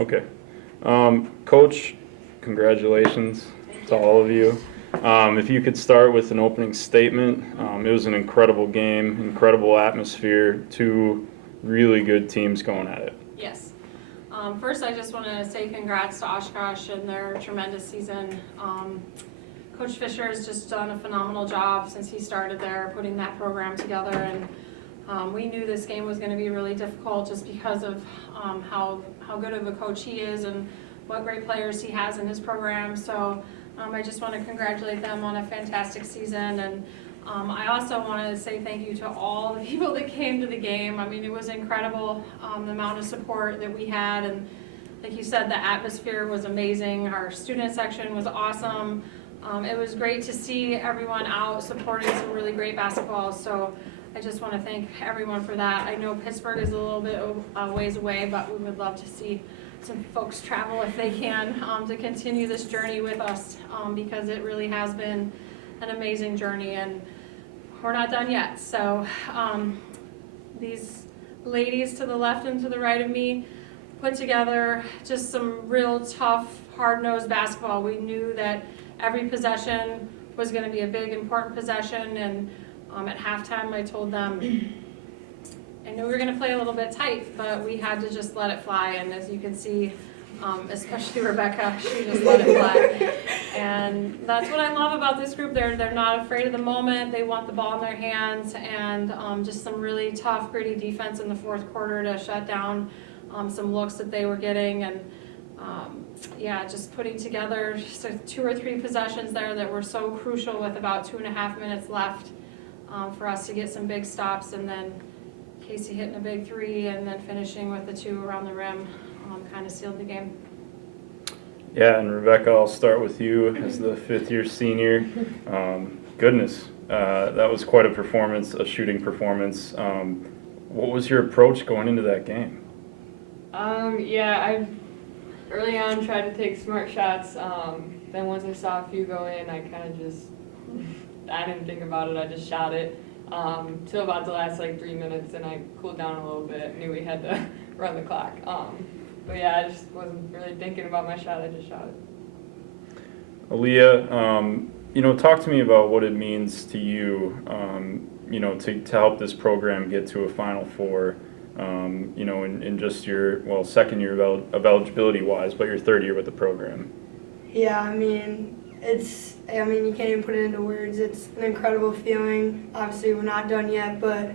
Okay. Coach, congratulations to all of you. If you could start with an opening statement. It was an incredible game, incredible atmosphere, two really good teams going at it. Yes. First, I just want to say congrats to Oshkosh and their tremendous season. Coach Fisher has just done a phenomenal job since he started there, putting that program together. And we knew this game was going to be really difficult just because of how good of a coach he is and what great players he has in his program. So I just want to congratulate them on a fantastic season. And I also want to say thank you to all the people that came to the game. I mean, it was incredible, the amount of support that we had. And like you said, the atmosphere was amazing. Our student section was awesome. It was great to see everyone out supporting some really great basketball. So I just want to thank everyone for that. I know Pittsburgh is a little bit ways away, but we would love to see some folks travel if they can to continue this journey with us because it really has been an amazing journey and we're not done yet. So these ladies to the left and to the right of me put together just some real tough, hard-nosed basketball. We knew that every possession was going to be a big, important possession, and at halftime I told them, I knew we were going to play a little bit tight, but we had to just let it fly, and as you can see, especially Rebecca, she just let it fly. And that's what I love about this group. They're not afraid of the moment. They want the ball in their hands, and just some really tough, gritty defense in the fourth quarter to shut down some looks that they were getting. And yeah, just putting together just 2 or 3 possessions there that were so crucial with about 2.5 minutes left for us to get some big stops, and then Casey hitting a big 3 and then finishing with the 2 around the rim kind of sealed the game. Yeah, and Rebecca, I'll start with you as the fifth-year senior. Goodness, that was quite a performance, a shooting performance. What was your approach going into that game? Yeah, I early on tried to take smart shots. Then once I saw a few go in, I kind of just, I didn't think about it, I just shot it. Till about the last 3 minutes, and I cooled down a little bit, knew we had to run the clock. But yeah, I just wasn't really thinking about my shot, I just shot it. Aaliyah, talk to me about what it means to you, to help this program get to a Final Four, in just your, second year of eligibility-wise, but your third year with the program. Yeah, I mean, you can't even put it into words. It's an incredible feeling. Obviously, we're not done yet, but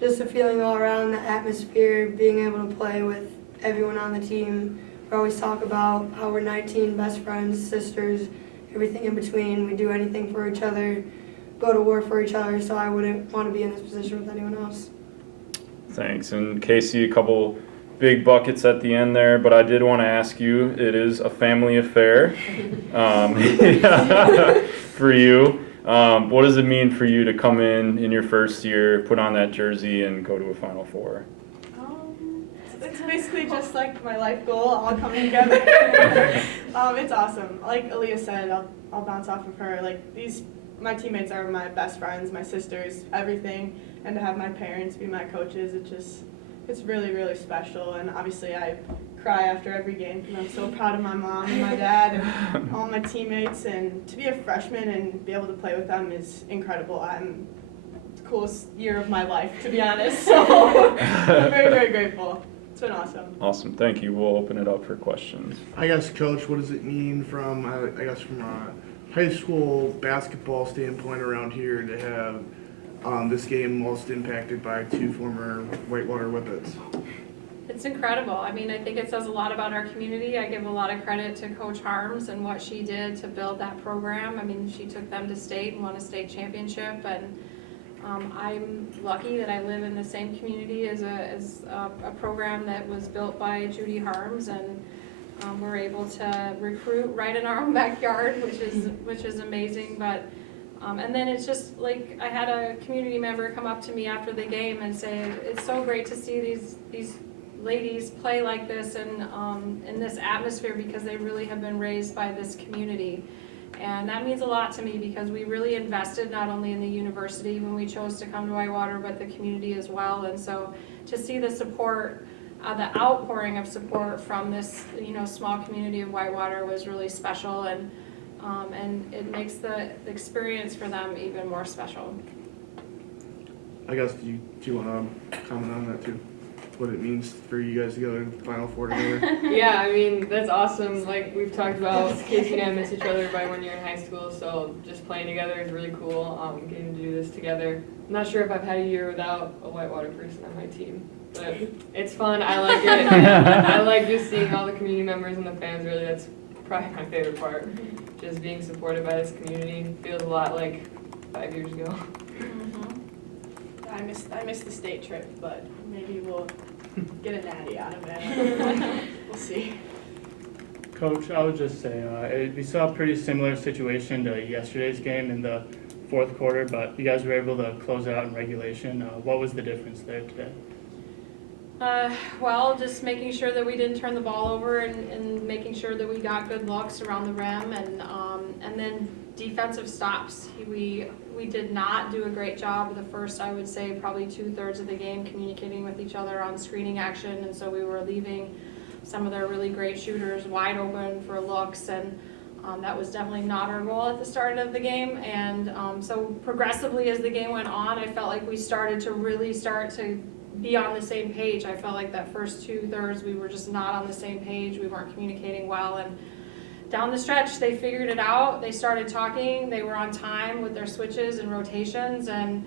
just a feeling all around, the atmosphere, being able to play with everyone on the team. We always talk about how we're 19 best friends, sisters, everything in between. We do anything for each other, go to war for each other, so I wouldn't want to be in this position with anyone else. Thanks. And Casey, a couple big buckets at the end there, but I did want to ask you, it is a family affair for you. What does it mean for you to come in your first year, put on that jersey, and go to a Final Four? It's basically just like my life goal all coming together. It's awesome. Like Aaliyah said, I'll bounce off of her. My teammates are my best friends, my sisters, everything, and to have my parents be my coaches, it's really, really special. And obviously I cry after every game because I'm so proud of my mom and my dad and all my teammates, and to be a freshman and be able to play with them is incredible. It's the coolest year of my life, to be honest, so I'm very, very grateful. It's been awesome. Awesome, thank you. We'll open it up for questions. I guess, Coach, what does it mean from a high school basketball standpoint around here to have this game most impacted by 2 former Whitewater Whippets? It's incredible. I mean, I think it says a lot about our community. I give a lot of credit to Coach Harms and what she did to build that program. I mean, she took them to state and won a state championship, and I'm lucky that I live in the same community as a program that was built by Judy Harms, and we're able to recruit right in our own backyard, which is amazing. But and then it's just like I had a community member come up to me after the game and say, it's so great to see these ladies play like this and in this atmosphere, because they really have been raised by this community. And that means a lot to me because we really invested not only in the university when we chose to come to Whitewater, but the community as well. And so to see the support the outpouring of support from this, small community of Whitewater was really special, and it makes the experience for them even more special. I guess, do you want to comment on that too? What it means for you guys to go to Final Four together? Yeah, I mean, that's awesome. Like we've talked about, Casey and I miss each other by 1 year in high school, so just playing together is really cool. Getting to do this together. I'm not sure if I've had a year without a Whitewater person on my team, but it's fun. I like it. I like just seeing all the community members and the fans. Really, that's probably my favorite part. Just being supported by this community feels a lot like 5 years ago. I missed the state trip, but maybe we'll get a natty out of it. We'll see. Coach, I would just say we saw a pretty similar situation to yesterday's game in the fourth quarter, but you guys were able to close it out in regulation. What was the difference there today? Well, just making sure that we didn't turn the ball over and making sure that we got good looks around the rim, and then defensive stops. We did not do a great job the first, I would say, probably 2/3 of the game communicating with each other on screening action, and so we were leaving some of their really great shooters wide open for looks, and that was definitely not our goal at the start of the game. And so progressively as the game went on, I felt like we started to be on the same page. I felt like that first 2/3 we were just not on the same page. We weren't communicating well, and down the stretch they figured it out. They started talking. They were on time with their switches and rotations, and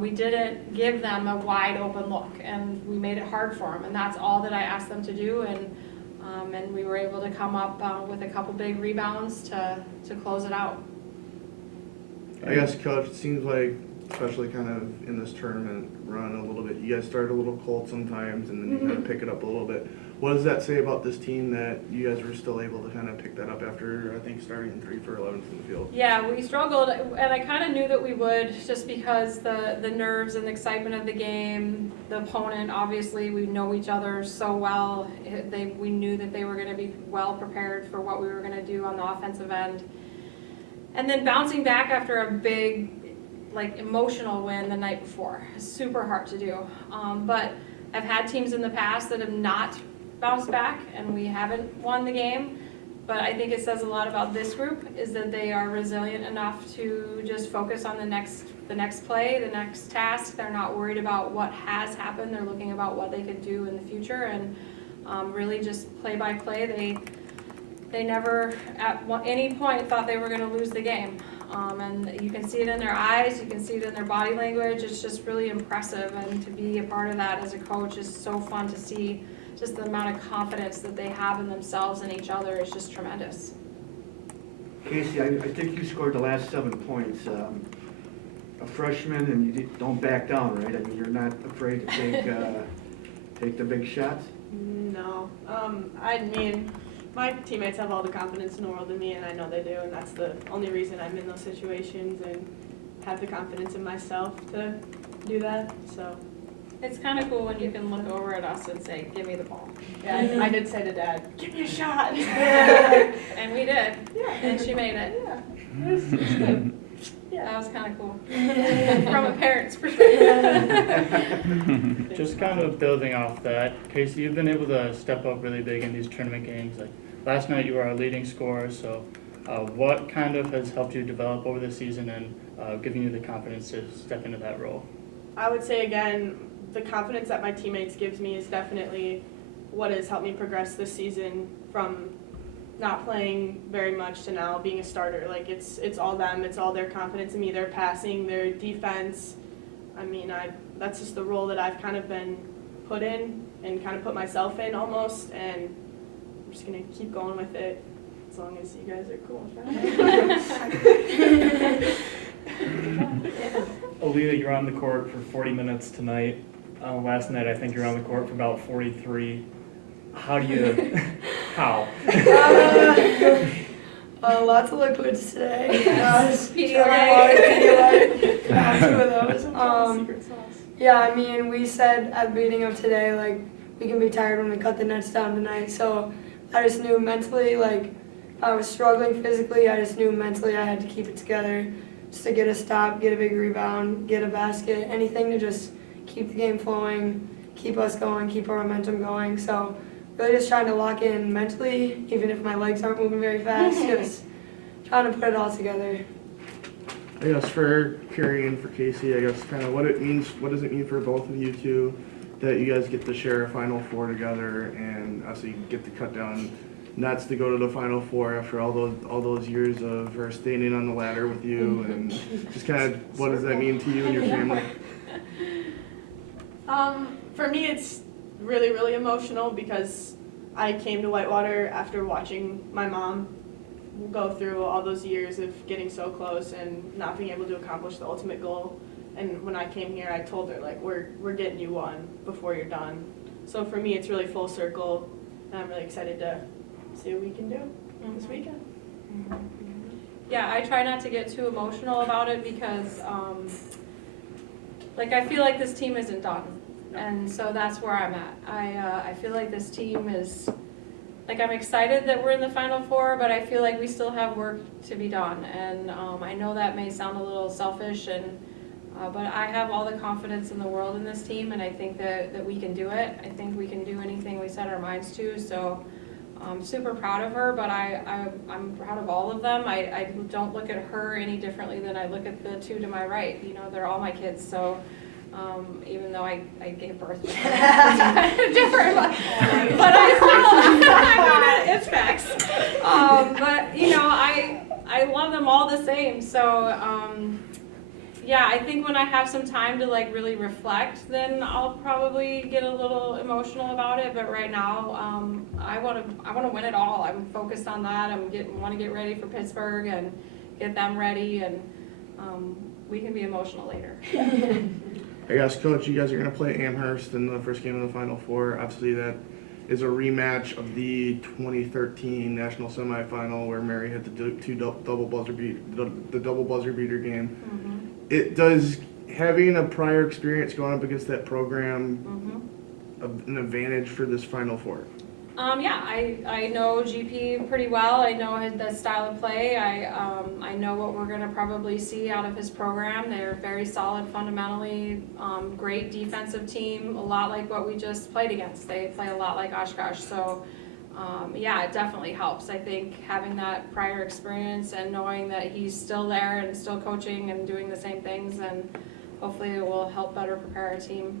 we didn't give them a wide open look, and we made it hard for them, and that's all that I asked them to do. And we were able to come up with a couple big rebounds to close it out. I guess, Coach, it seems like, especially kind of in this tournament run a little bit, you guys start a little cold sometimes and then you kind of pick it up a little bit. What does that say about this team that you guys were still able to kind of pick that up after, I think, starting 3 for 11 from the field? Yeah, we struggled, and I kind of knew that we would, just because the nerves and the excitement of the game, the opponent, obviously, we know each other so well. We knew that they were going to be well prepared for what we were going to do on the offensive end. And then bouncing back after a big, emotional win the night before is super hard to do. But I've had teams in the past that have not bounced back, and we haven't won the game. But I think it says a lot about this group, is that they are resilient enough to just focus on the next play, the next task. They're not worried about what has happened. They're looking about what they could do in the future, and really just play by play. They never at any point thought they were going to lose the game. And you can see it in their eyes, you can see it in their body language. It's just really impressive, and to be a part of that as a coach is so fun to see. Just the amount of confidence that they have in themselves and each other is just tremendous. Casey, I think you scored the last 7 points. A freshman, and you don't back down, right? I mean, you're not afraid to take the big shots? No. I mean, my teammates have all the confidence in the world in me, and I know they do, and that's the only reason I'm in those situations and have the confidence in myself to do that. So It's kind of cool when you can look over at us and say, "Give me the ball." yeah, I did say to Dad, "Give me a shot." And we did, Yeah. and she made it. Yeah. It was good. Yeah. That was kind of cool from a parent's perspective. Just kind of building off that, Casey, you've been able to step up really big in these tournament games. Like last night, you were our leading scorer. So, what kind of has helped you develop over the season and giving you the confidence to step into that role? I would say again, the confidence that my teammates gives me is definitely what has helped me progress this season from not playing very much to now being a starter. Like it's all them, it's all their confidence in me, their passing, their defense. I mean, that's just the role that I've kind of been put in and kind of put myself in almost, and I'm just gonna keep going with it as long as you guys are cool with that. Aaliyah, you're on the court for 40 minutes tonight. Last night, I think you're on the court for about 43. How do you, how? Lots of liquids today. Pedialyte. Two of those. Secret sauce. Yeah, I mean, we said at the beginning of today, we can be tired when we cut the nets down tonight. So I just knew mentally, I was struggling physically. I just knew mentally I had to keep it together just to get a stop, get a big rebound, get a basket, anything to just keep the game flowing, keep us going, keep our momentum going. So really just trying to lock in mentally, even if my legs aren't moving very fast, just trying to put it all together. I guess for Carrie and for Casey, I guess kind of what does it mean for both of you two that you guys get to share a Final Four together and obviously get to cut down nets to go to the Final Four after all those years of her standing on the ladder with you, and just kind of what does that mean to you and your family? For me, it's really, really emotional because I came to Whitewater after watching my mom go through all those years of getting so close and not being able to accomplish the ultimate goal. And when I came here, I told her, like, we're getting you one before you're done. So for me, it's really full circle, and I'm really excited to see what we can do this weekend. Yeah, I try not to get too emotional about it because, I feel like this team isn't done. And so that's where I'm at. I feel like this team is, I'm excited that we're in the Final Four, but I feel like we still have work to be done. And I know that may sound a little selfish, but I have all the confidence in the world in this team, and I think that we can do it. I think we can do anything we set our minds to. So I'm super proud of her, but I'm proud of all of them. I don't look at her any differently than I look at the two to my right. They're all my kids. So even though I gave birth to them, it's kind of different, but I still, it's facts. But I love them all the same. So yeah, I think when I have some time to really reflect, then I'll probably get a little emotional about it. But right now, I want to win it all. I'm focused on that. Want to get ready for Pittsburgh and get them ready, and we can be emotional later. I guess, Coach, you guys are going to play Amherst in the first game of the Final Four. Obviously, that is a rematch of the 2013 national semifinal where Mary had the double buzzer beater game. Mm-hmm. It does having a prior experience going up against that program an advantage for this Final Four? Yeah, I know GP pretty well. I know the style of play. I know what we're going to probably see out of his program. They're very solid fundamentally, great defensive team, a lot like what we just played against. They play a lot like Oshkosh. So yeah, it definitely helps. I think having that prior experience and knowing that he's still there and still coaching and doing the same things, and hopefully it will help better prepare our team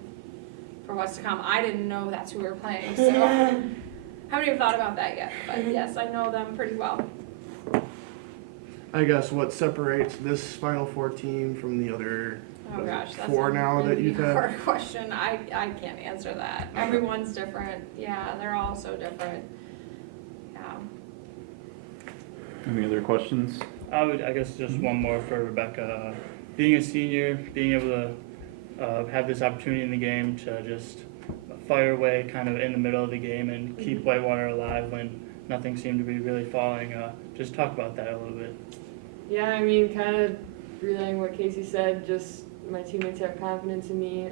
for what's to come. I didn't know that's who we were playing, so haven't even thought about that yet, but yes, I know them pretty well. I guess what separates this Final Four team from the other Oh gosh, that's four a now that you've had? hard question. I can't answer that. Everyone's different. Yeah, they're all so different. Yeah. Any other questions? I guess just one more for Rebecca. Being a senior, being able to have this opportunity in the game to just fire away kind of in the middle of the game and keep Whitewater alive when nothing seemed to be really falling. Just talk about that a little bit. Yeah, I mean, kind of relaying what Casey said, just my teammates have confidence in me.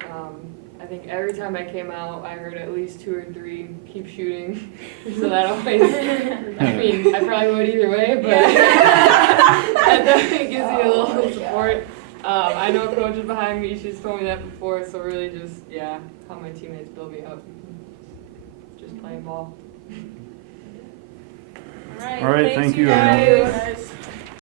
I think every time I came out, I heard at least 2 or 3 keep shooting. So that always, I mean, I probably would either way, but that definitely gives me a little support. I know Coach is behind me. She's told me that before. So really just, yeah, how my teammates build me up. Just playing ball. All right. All right, Thanks, thank you you, Anna. guys.